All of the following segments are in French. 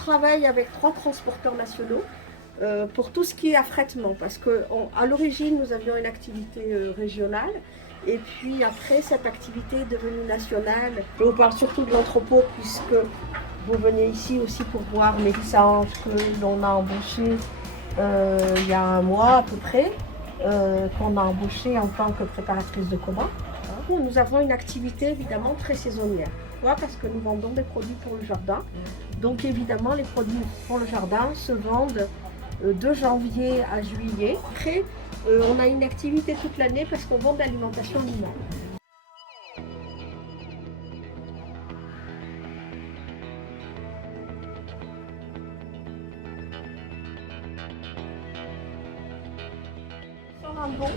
travaille avec 3 transporteurs nationaux pour tout ce qui est affrètement, parce qu'à l'origine, nous avions une activité régionale, et puis après, cette activité est devenue nationale. Je vous parle surtout de l'entrepôt, puisque vous venez ici aussi pour voir Mélissa Ange, que l'on a embauchée il y a un mois à peu près, qu'on a embauchée en tant que préparatrice de combat. Nous avons une activité évidemment très saisonnière. Pourquoi? Parce que nous vendons des produits pour le jardin. Donc évidemment, les produits pour le jardin se vendent de janvier à juillet. Après, on a une activité toute l'année parce qu'on vend de l'alimentation animale. Un bon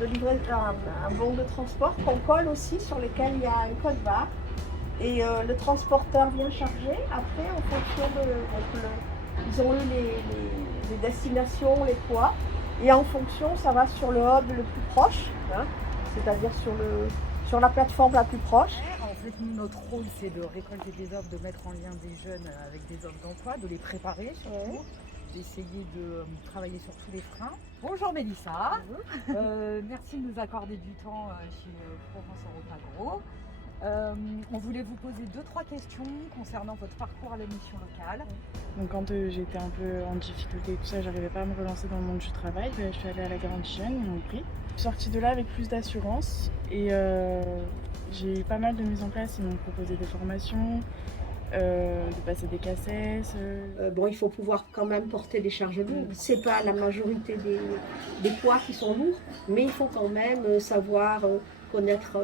de livrer un bon de transport qu'on colle aussi, sur lequel il y a un code barre, et le transporteur vient charger. Après, en fonction ils ont eu les destinations, les poids, et en fonction, ça va sur le hub le plus proche, hein, c'est-à-dire sur la plateforme la plus proche. En fait, nous, notre rôle, c'est de récolter des offres, de mettre en lien des jeunes avec des offres d'emploi, de les préparer surtout, d'essayer de travailler sur tous les freins. Bonjour Mélissa, merci de nous accorder du temps chez Provence Europe Agro. On voulait vous poser 2-3 questions concernant votre parcours à la mission locale. Donc quand j'étais un peu en difficulté et tout ça, j'arrivais pas à me relancer dans le monde du travail, je suis allée à la garantie jeune, ils m'ont pris. Je suis sortie de là avec plus d'assurance et j'ai eu pas mal de mise en place, ils m'ont proposé des formations, de passer des cassettes. Bon, il faut pouvoir quand même porter des charges lourdes. C'est pas la majorité des poids qui sont lourds, mais il faut quand même savoir connaître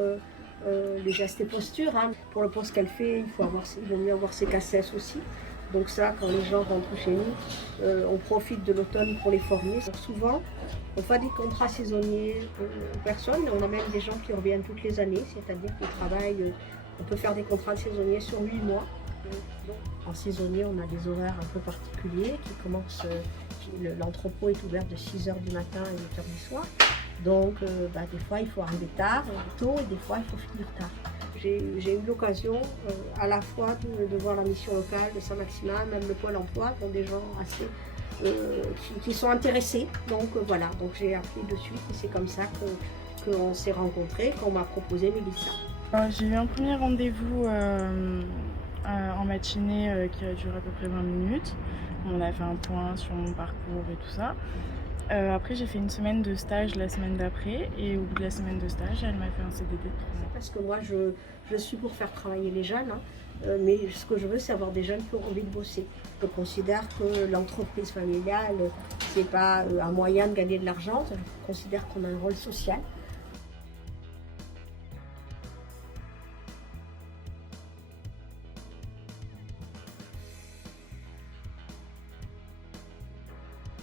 les gestes et postures. Hein. Pour le poste qu'elle fait, il vaut mieux avoir ses cassettes aussi. Donc ça, quand les gens rentrent chez nous, on profite de l'automne pour les former. Donc souvent, on fait des contrats saisonniers aux personnes. On a même des gens qui reviennent toutes les années, c'est-à-dire qu'ils travaillent, on peut faire des contrats saisonniers sur 8 mois. En saisonnier, on a des horaires un peu particuliers qui commencent, l'entrepôt est ouvert de 6h du matin à 8h du soir. Donc des fois il faut arriver tard, tôt, et des fois il faut finir tard. J'ai eu l'occasion à la fois de voir la mission locale de Saint-Maximin, même le Pôle emploi, qui ont des gens assez qui sont intéressés. Donc voilà, donc j'ai appris de suite et c'est comme ça qu'on s'est rencontrés, qu'on m'a proposé Mélissa. J'ai eu un premier rendez-vous en matinée qui a duré à peu près 20 minutes. On a fait un point sur mon parcours et tout ça. Après, j'ai fait une semaine de stage la semaine d'après et au bout de la semaine de stage, elle m'a fait un CDD de 3 mois. Parce que moi, je suis pour faire travailler les jeunes, hein, mais ce que je veux, c'est avoir des jeunes qui ont envie de bosser. Je considère que l'entreprise familiale, c'est pas un moyen de gagner de l'argent. Je considère qu'on a un rôle social.